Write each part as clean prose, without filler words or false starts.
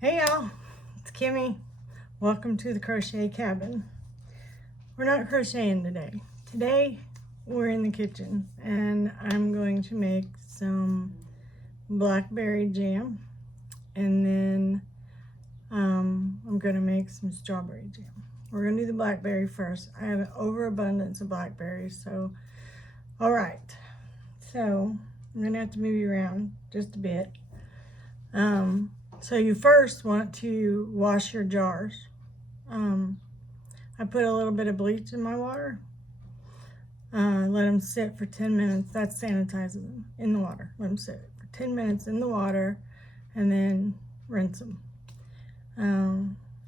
Hey y'all, it's Kimmie. Welcome to the crochet cabin. We're not crocheting today. Today we're in the kitchen and I'm going to make some blackberry jam, and then I'm going to make some strawberry jam. We're going to do the blackberry first. I have an overabundance of blackberries, so alright. So I'm going to have to move you around just a bit. So you first want to wash your jars. I put a little bit of bleach in my water. Let them sit for 10 minutes. That sanitizes them in the water. Let them sit for 10 minutes in the water and then rinse them.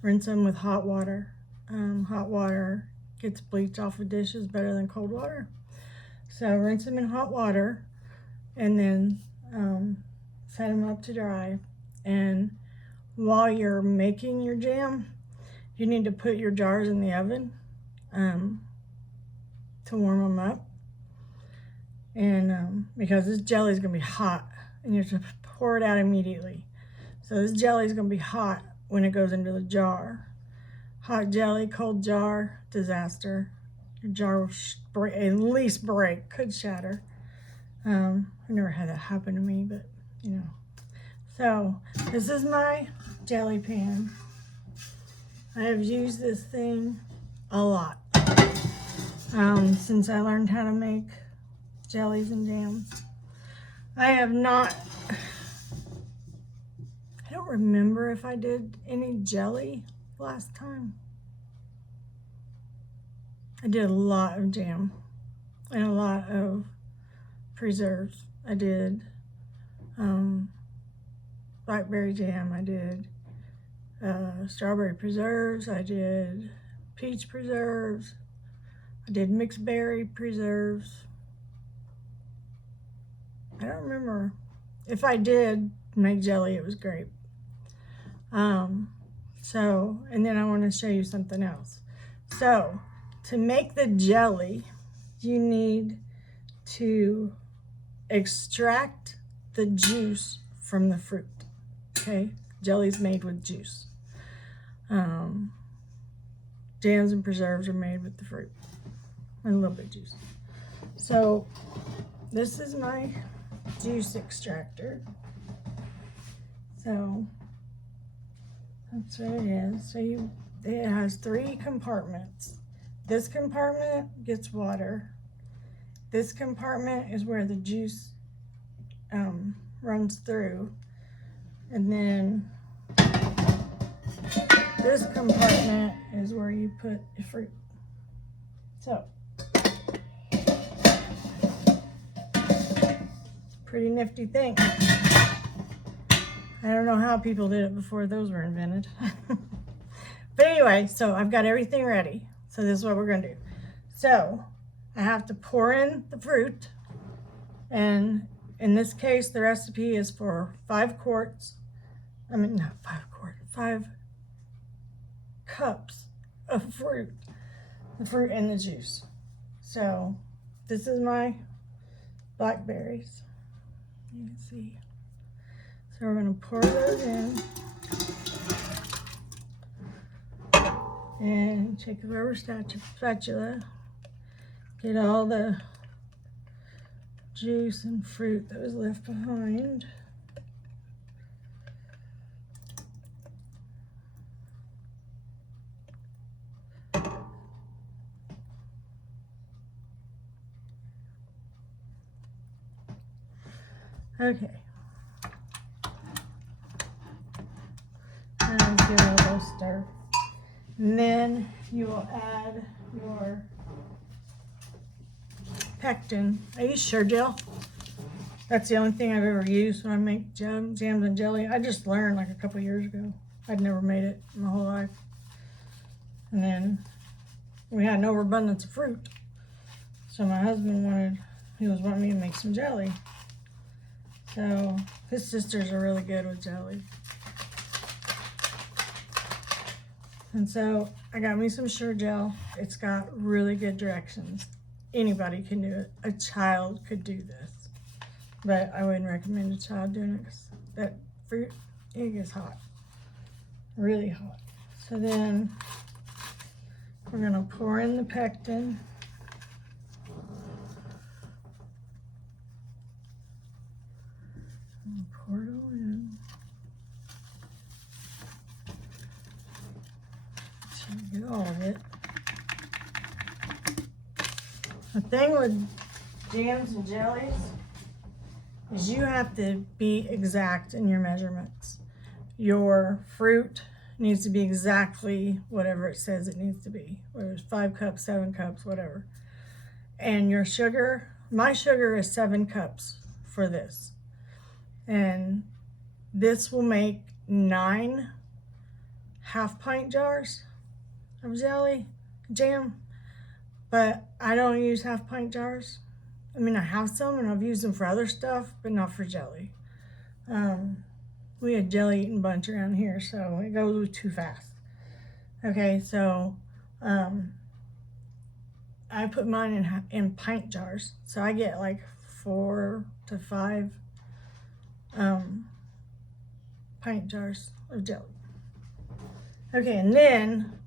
Rinse them with hot water. Hot water gets bleach off of dishes better than cold water. So rinse them in hot water and then set them up to dry. And while you're making your jam, you need to put your jars in the oven to warm them up. And because this jelly is going to be hot and you have to pour it out immediately. So this jelly is going to be hot when it goes into the jar. Hot jelly, cold jar, disaster. Your jar will at least break, could shatter. I've never had that happen to me, but you know. So this is my jelly pan. I have used this thing a lot since I learned how to make jellies and jams. I don't remember if I did any jelly last time. I did a lot of jam and a lot of preserves. I did blackberry jam, I did strawberry preserves, I did peach preserves, I did mixed berry preserves. I don't remember. If I did make jelly, it was great. And then I want to show you something else. So to make the jelly, you need to extract the juice from the fruit. Okay, jelly's made with juice. Jams and preserves are made with the fruit and a little bit of juice. So this is my juice extractor. So that's what it is. So it has 3 compartments. This compartment gets water. This compartment is where the juice runs through. And then this compartment is where you put the fruit. So, pretty nifty thing. I don't know how people did it before those were invented. But anyway, so I've got everything ready. So this is what we're going to do. So I have to pour in the fruit. And in this case, the recipe is for 5 cups of fruit. The fruit and the juice. So this is my blackberries. You can see. So we're going to pour those in. And take a rubber spatula. Get all the juice and fruit that was left behind. Okay. And let's give it a little stir. And then you will add your pectin. I use Sure-Gel. That's the only thing I've ever used when I make jams and jelly. I just learned like a couple years ago. I'd never made it my whole life. And then we had an overabundance of fruit. So my husband was wanting me to make some jelly. So his sisters are really good with jelly. And so I got me some Sure-Gel. It's got really good directions. Anybody can do it. A child could do this. But I wouldn't recommend a child doing it because that fruit, it gets hot. really hot. So then we're gonna pour in the pectin. And pour it all in. So you get all of it. The thing with jams and jellies is you have to be exact in your measurements. Your fruit needs to be exactly whatever it says it needs to be, whether it's 5 cups, 7 cups, whatever. And your sugar, my sugar is 7 cups for this. And this will make 9 half-pint jars of jam. But I don't use half-pint jars. I mean, I have some and I've used them for other stuff, but not for jelly. We had jelly eating bunch around here, so it goes too fast. Okay, so I put mine in pint jars. So I get like 4 to 5 pint jars of jelly. Okay, and then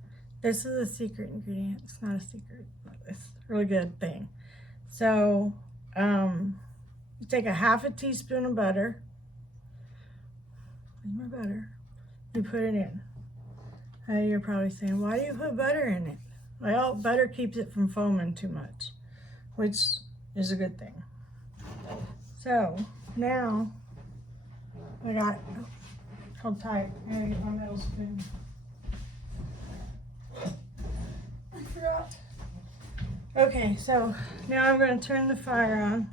this is a secret ingredient. It's not a secret, but it's a really good thing. So you take a half a teaspoon of butter. Where's my butter? You put it in. You're probably saying, why do you put butter in it? Well, butter keeps it from foaming too much, which is a good thing. So now I got, hold tight, I gotta get my metal spoon. I forgot. Okay, so now I'm going to turn the fire on.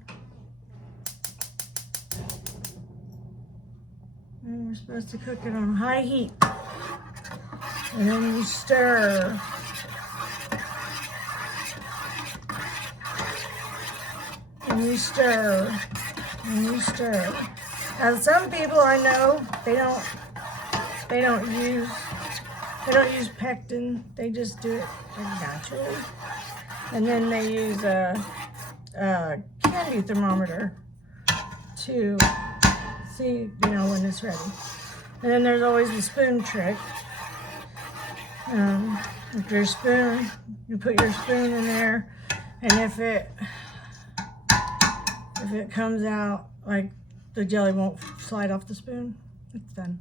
And we're supposed to cook it on high heat. And then you stir. And you stir. And you stir. Now some people I know, they don't use pectin. They just do it naturally. And then they use a candy thermometer to see, when it's ready. And then there's always the spoon trick. With your spoon, you put your spoon in there, and if it comes out like the jelly won't slide off the spoon, it's done.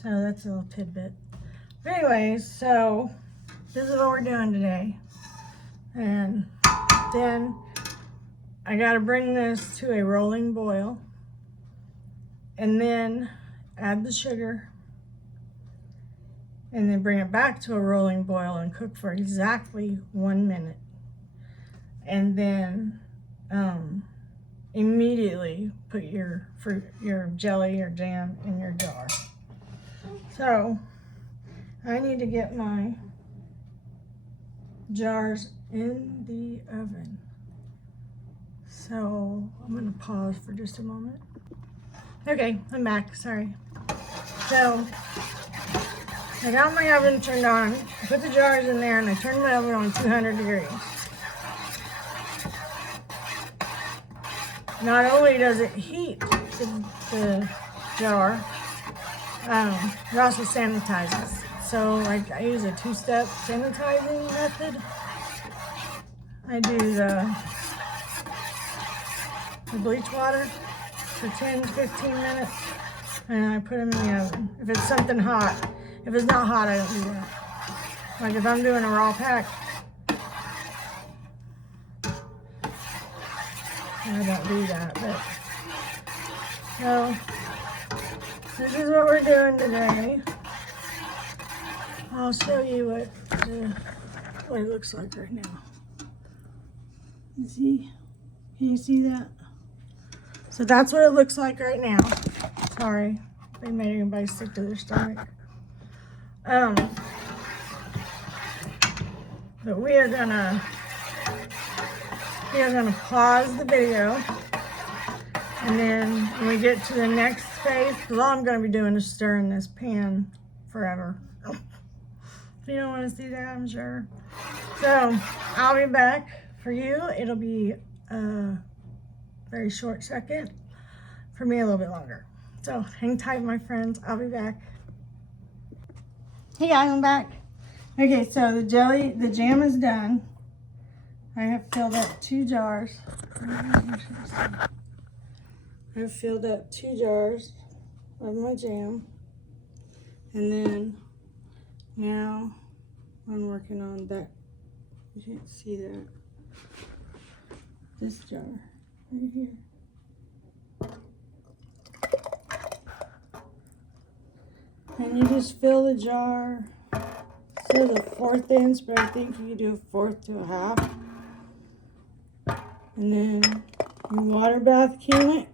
So that's a little tidbit. But anyways, so this is what we're doing today. And then I gotta bring this to a rolling boil and then add the sugar and then bring it back to a rolling boil and cook for exactly 1 minute. And then immediately put your fruit, your jelly or jam in your jar. So I need to get my jars in the oven. So I'm gonna pause for just a moment. Okay, I'm back, sorry. So I got my oven turned on, I put the jars in there, and I turned my oven on 200 degrees. Not only does it heat the jar, it also sanitizes. So like I use a 2-step sanitizing method. I do the bleach water for 10 to 15 minutes, and I put them in the oven. If it's something hot, if it's not hot, I don't do that. Like if I'm doing a raw pack, I don't do that, but so this is what we're doing today. I'll show you what it looks like right now. You see? Can you see that? So that's what it looks like right now. Sorry, they made anybody sick to their stomach. But we are gonna pause the video, and then when we get to the next phase, because all I'm gonna be doing is stirring this pan forever. You don't want to see that, I'm sure. So I'll be back for you. It'll be a very short second. For me, a little bit longer. So hang tight, my friends. I'll be back. Hey guys, I'm back. Okay, so the jam is done. I have filled up 2 jars. I've filled up 2 jars of my jam. And then now I'm working on that. You can't see that. This jar right here. And you just fill the jar. It says 1/4 inch, but I think you do 1/4 to 1/2. And then you water bath can it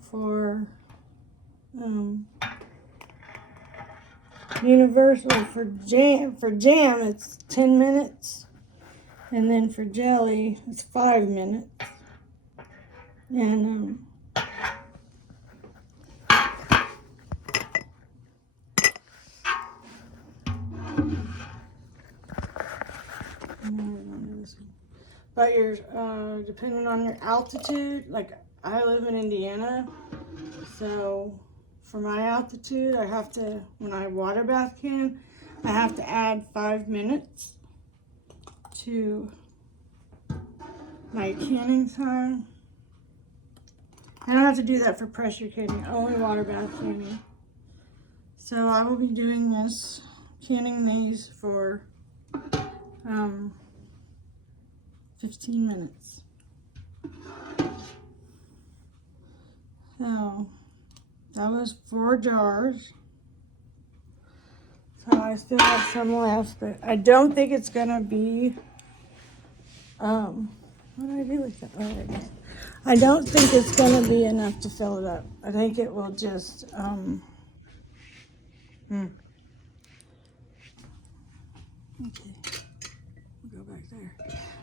for universal for jam. For jam, it's 10 minutes, and then for jelly, it's 5 minutes. And but you're depending on your altitude. Like I live in Indiana, so for my altitude, I have to, when I water bath can, I have to add 5 minutes to my canning time. I don't have to do that for pressure canning, only water bath canning. So I will be doing this, canning these for 15 minutes. So that was 4 jars. So I still have some left, but I don't think it's gonna be, what do I do with it? Oh, there it is. I don't think it's gonna be enough to fill it up. I think it will just, okay. We'll go back there.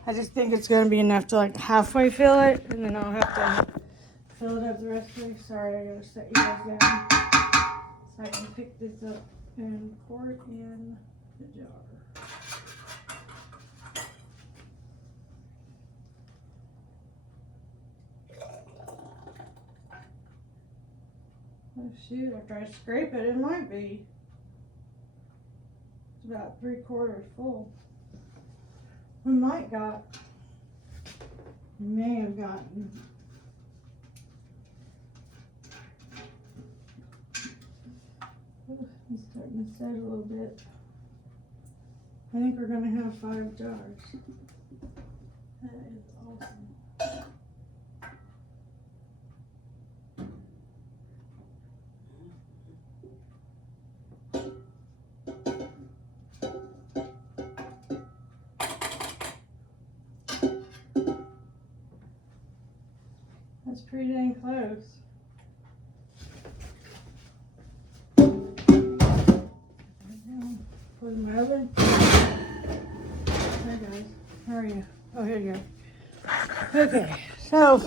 I just think it's gonna be enough to like halfway fill it, and then I'll have to fill it up the rest of the way. Sorry, I gotta set you guys down so I can pick this up and pour it in the jar. Oh shoot, after I scrape it, it might be. It's about 3/4 full. We may have gotten. Oh, it's starting to set a little bit. I think we're gonna have 5 jars. That is awesome. That's pretty dang close. Put in my oven. Hi guys, how are you? Oh, here you go. Okay, so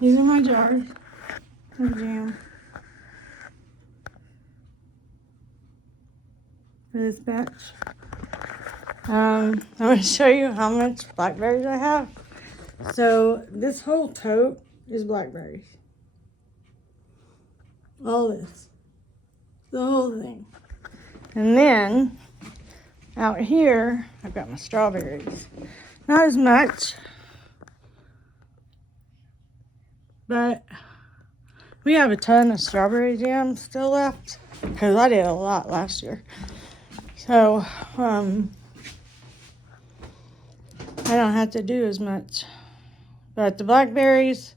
these are my jars of jam for this batch. I'm going to show you how much blackberries I have. So this whole tote is blackberries. All this. The whole thing. And then out here, I've got my strawberries. Not as much, but we have a ton of strawberry jam still left because I did a lot last year. So, I don't have to do as much. But the blackberries,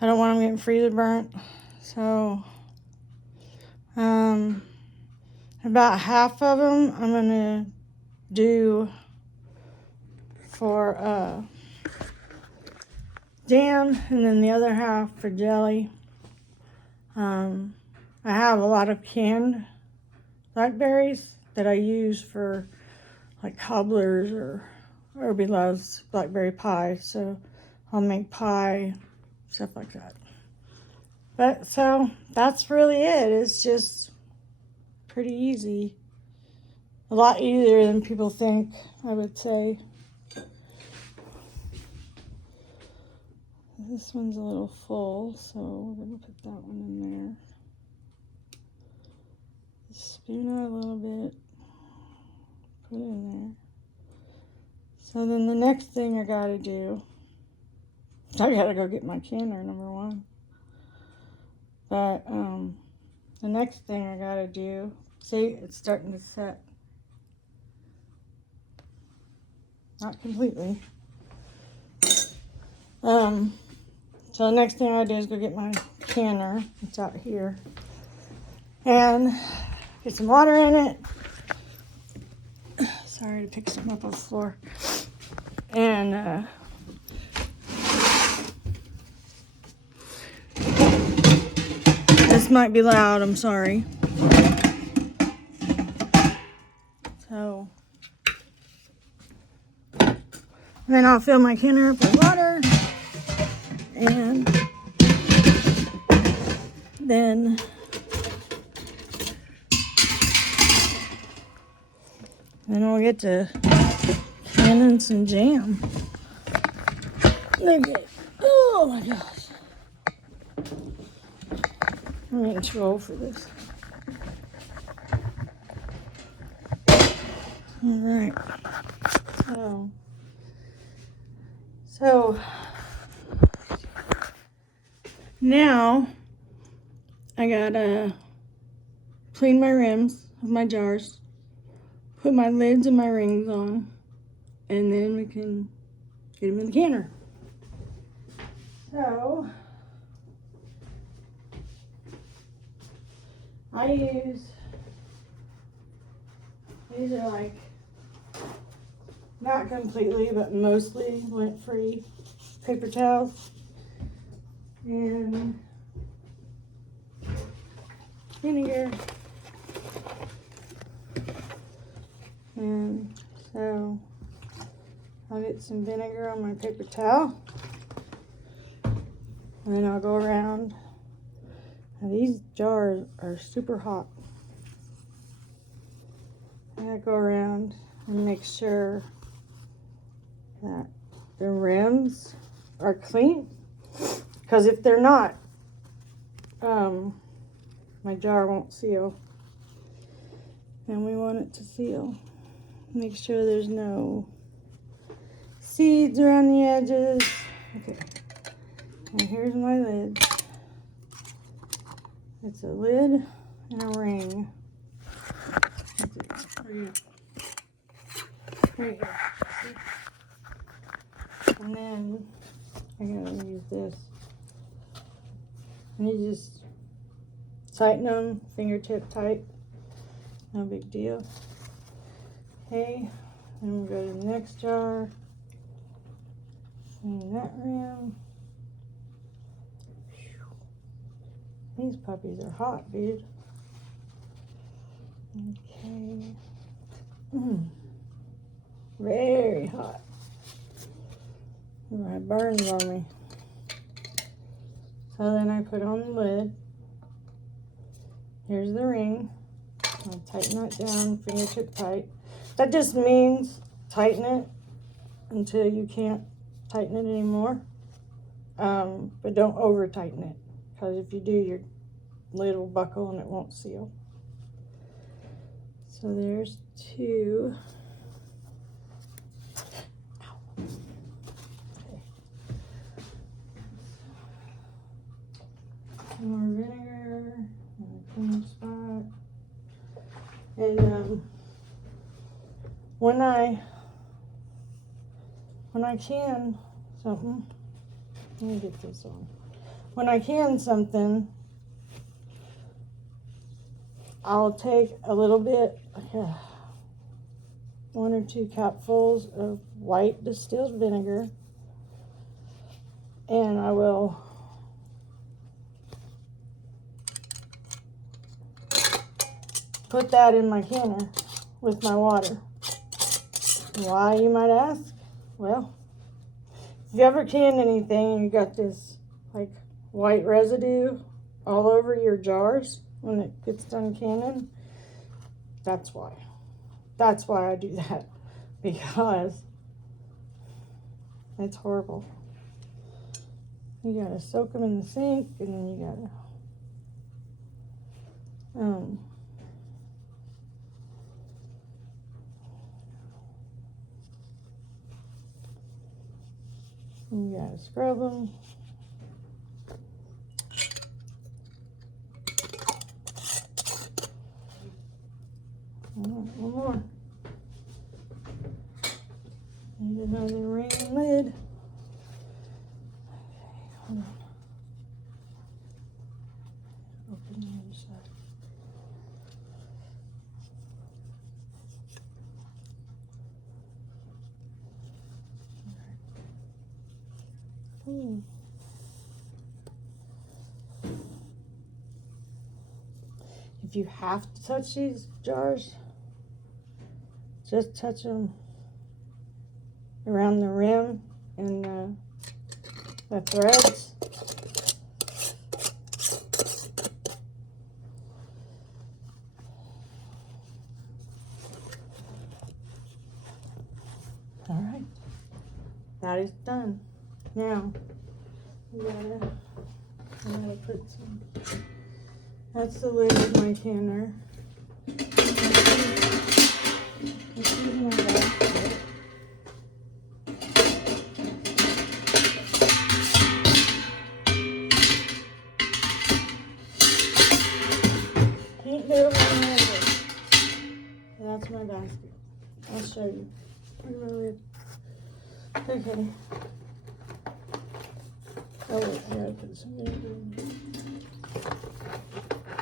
I don't want them getting freezer burnt. So, about half of them I'm going to do for jam, and then the other half for jelly. I have a lot of canned blackberries that I use for like cobblers, or Irby loves blackberry pie, so I'll make pie, stuff like that. But so that's really it. It's just pretty easy. A lot easier than people think, I would say. This one's a little full, so we're going to put that one in there. spoon out a little bit. Put it in there. So then the next thing I gotta do, I gotta go get my canner, number one. But the next thing I gotta do, see, it's starting to set. Not completely. So the next thing I do is go get my canner. It's out here. And get some water in it. Sorry to pick some up off the floor. And this might be loud, I'm sorry. So then I'll fill my canner up with water. And then we'll get to canning some jam. Look at, oh my gosh. I'm getting too old for this. All right. So now I gotta clean my rims of my jars, put my lids and my rings on, and then we can get them in the canner. So I use, these are like, not completely, but mostly lint-free paper towels. And vinegar. And so I'll get some vinegar on my paper towel. And then I'll go around. Now these jars are super hot. And I go around and make sure that the rims are clean. Because if they're not, my jar won't seal. And we want it to seal. Make sure there's no seeds around the edges. Okay. And here's my lid. It's a lid and a ring. Right here. And then I'm gonna use this. And you just tighten them, fingertip tight. No big deal. Okay, then we'll go to the next jar. Clean that rim. These puppies are hot, dude. Okay. Very hot. Ooh, it burns on me. So then I put on the lid. Here's the ring. I'll tighten that down, fingertip tight. That just means tighten it until you can't tighten it anymore. But don't over tighten it, because if you do, your lid will buckle and it won't seal. So there's two. Okay. Some more vinegar and a clean spot. And when I can something, let me get this on. When I can something, I'll take a little bit, like 1 or 2 cupfuls of white distilled vinegar, and I will put that in my canner with my water. Why, you might ask? Well, if you ever canned anything and you got this like white residue all over your jars when it gets done canning, that's why. That's why I do that, because it's horrible. You gotta soak them in the sink, and then you gotta gotta scrub them. One more. Need another ring lid. Okay, hold on. Open the other side. Ooh. If you have to touch these jars, just touch them around the rim and the threads. All right, that is done. Now, I gotta put some, that's the lid of my canner. This is my basket. Can't do it one over. That's my basket. I'll show you. Look at my lid. Okay. Oh wait, I gotta put some vinegar in there.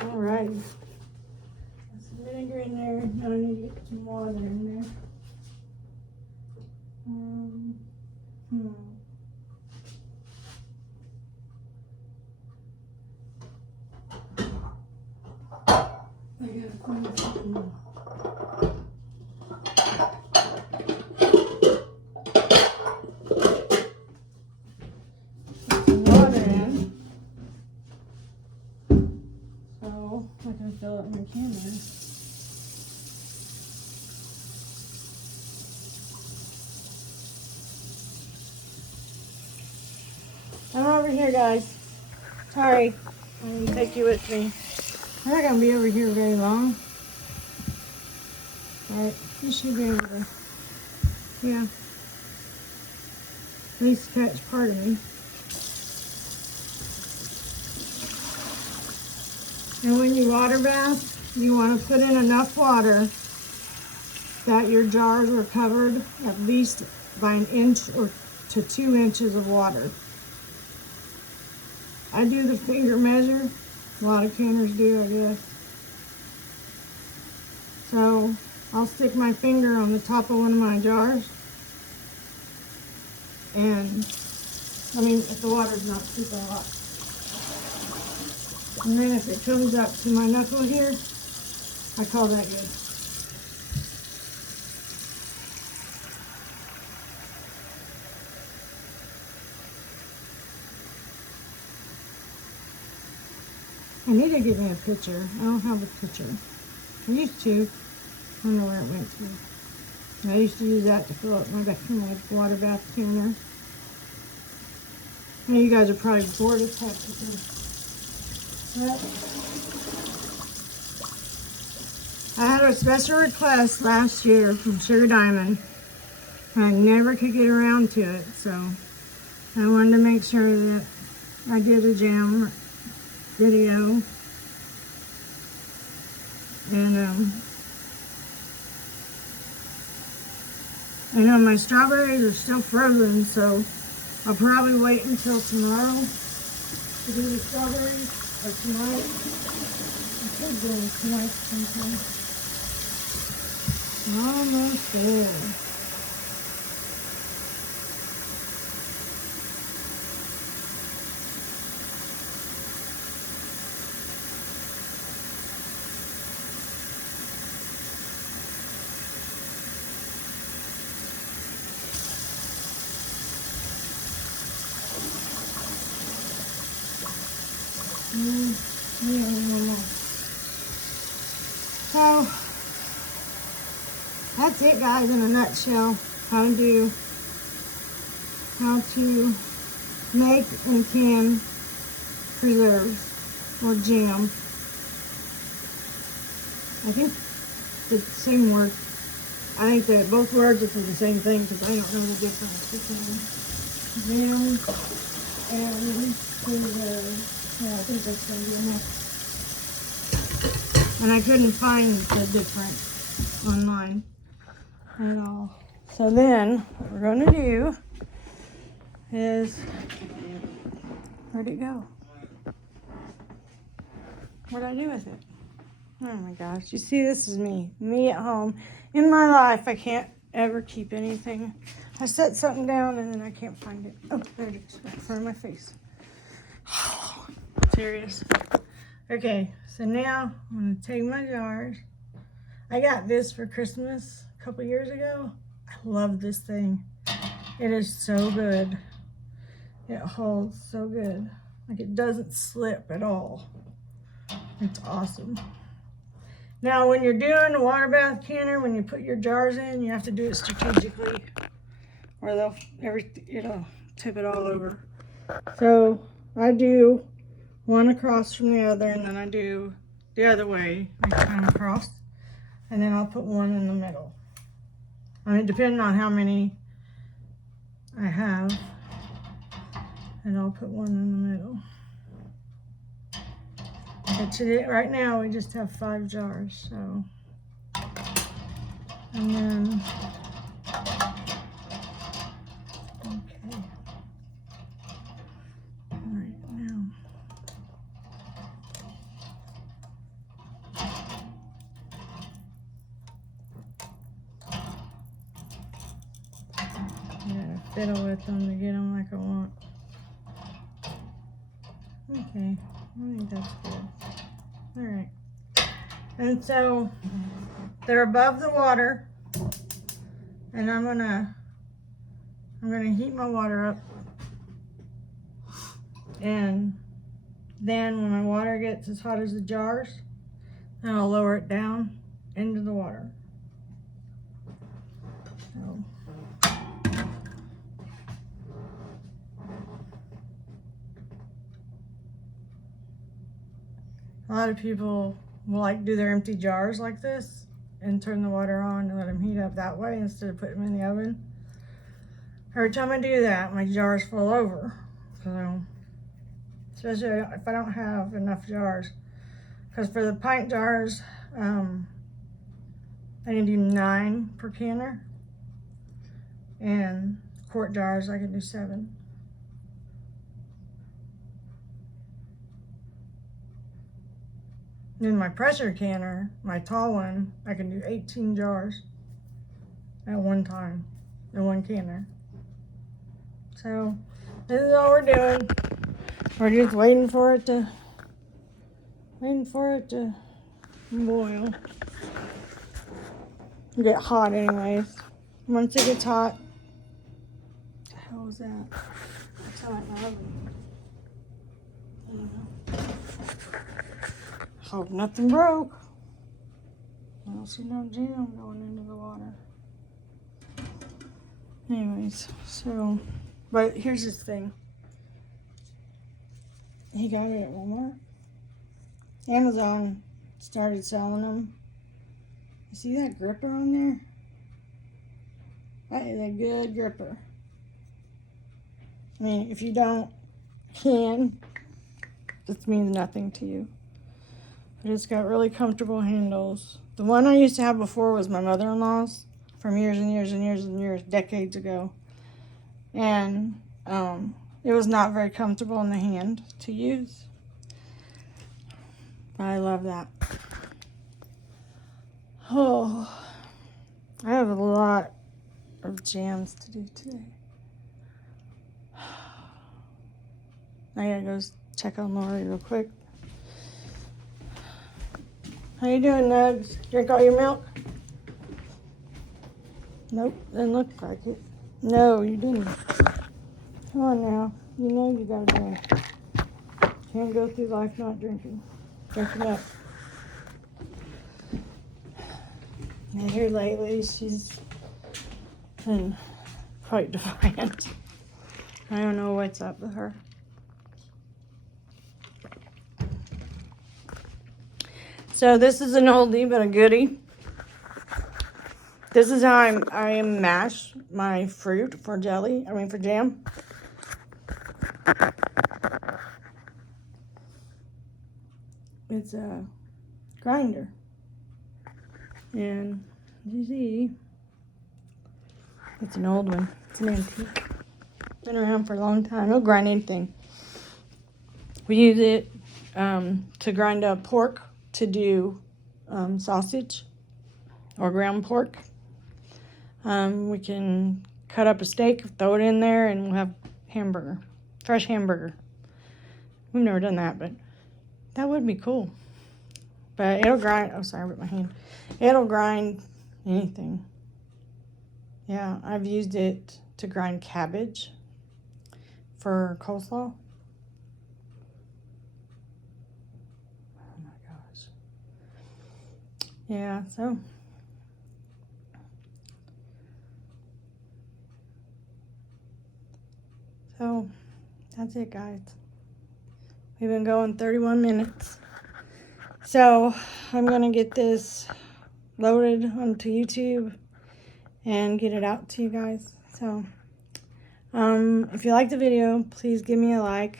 Alright. Got some vinegar in there. Now I need to get some water in there. I gotta find something. I can fill up my camera. I'm over here, guys. Sorry, I didn't take you with me. I'm not gonna be over here very long. Alright, you should be able to, yeah, at least catch part of me. And when you water bath, you want to put in enough water that your jars are covered at least by an inch or to 2 inches of water. I do the finger measure. A lot of canners do, I guess. So I'll stick my finger on the top of one of my jars. And, I mean, if the water's not super hot. And then if it comes up to my knuckle here, I call that good. I need to get me a pitcher. I don't have a pitcher. I used to. I don't know where it went to. I used to use that to fill up my water bath canner. Now you guys are probably bored as heck with this. But I had a special request last year from Sugar Diamond. I never could get around to it, so I wanted to make sure that I did a jam video. And I know my strawberries are still frozen, so I'll probably wait until tomorrow to do the strawberries. Or tonight. I could do it tonight sometime. Almost there. So that's it, guys, in a nutshell. How to make and can preserves or jam. I think the same word. I think that both words are for the same thing because I don't know the difference between them. jam and preserve. Yeah, I think that's going to be enough. And I couldn't find the difference online at all. So then, what we're going to do is, where'd it go? What'd I do with it? Oh my gosh, you see, this is me at home. In my life, I can't ever keep anything. I set something down and then I can't find it. Oh, there it is, right in front of my face. Serious. Okay, so now I'm gonna take my jars. I got this for Christmas a couple years ago. I love this thing. It is so good. It holds so good. Like, it doesn't slip at all. It's awesome. Now, when you're doing a water bath canner, when you put your jars in, you have to do it strategically, or it'll tip it all over. So I do one across from the other, and then I do the other way, like kind of across, and then I'll put one in the middle. I mean, depending on how many I have, and I'll put one in the middle. But today, right now, we just have 5 jars, so. And then, okay. All right, now. I gotta fiddle with them to get them like I want. Okay, I think that's good. All right. And so they're above the water, and I'm gonna heat my water up, and then when my water gets as hot as the jars, then I'll lower it down into the water. So. A lot of people will like do their empty jars like this and turn the water on and let them heat up that way instead of putting them in the oven. Every time I do that, my jars fall over. So, especially if I don't have enough jars. Because for the pint jars, I can do 9 per canner. And quart jars, I can do 7. In my pressure canner, my tall one, I can do 18 jars at one time in one canner. So this is all we're doing. We're just waiting for it to boil. Get hot anyways. Once it gets hot, what the hell is that? That's not like my oven. I don't know. Hope nothing broke. I don't see no jam going into the water. Anyways, so, but here's this thing. He got it at Walmart. Amazon started selling them. You see that gripper on there? That is a good gripper. I mean, if you don't this means nothing to you. But it's got really comfortable handles. The one I used to have before was my mother-in-law's from years and years and years and years, decades ago. And it was not very comfortable in the hand to use. But I love that. Oh, I have a lot of jams to do today. I gotta go check on Lori real quick. How you doing, Nugs? Drink all your milk? Nope, doesn't look like it. No, you didn't. Come on now. You know you gotta drink. Can't go through life not drinking. Drink it up. And here lately, she's been quite defiant. I don't know what's up with her. So this is an oldie but a goodie. This is how I mash my fruit for jam. It's a grinder. And you see, it's an old one. It's an antique. Been around for a long time. It'll grind anything. We use it to grind up pork to do sausage or ground pork. We can cut up a steak, throw it in there, and we'll have hamburger, fresh hamburger. We've never done that, but that would be cool. But it'll grind, oh sorry with my hand. It'll grind anything. Yeah, I've used it to grind cabbage for coleslaw. Oh my gosh. Yeah, so that's it, guys. We've been going 31 minutes. So I'm going to get this loaded onto YouTube and get it out to you guys. So if you like the video, please give me a like.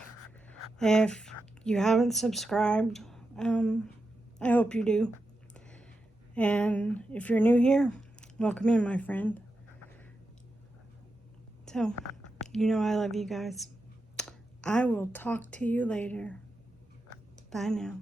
If you haven't subscribed, I hope you do. And if you're new here, welcome in, my friend. So, you know I love you guys. I will talk to you later. Bye now.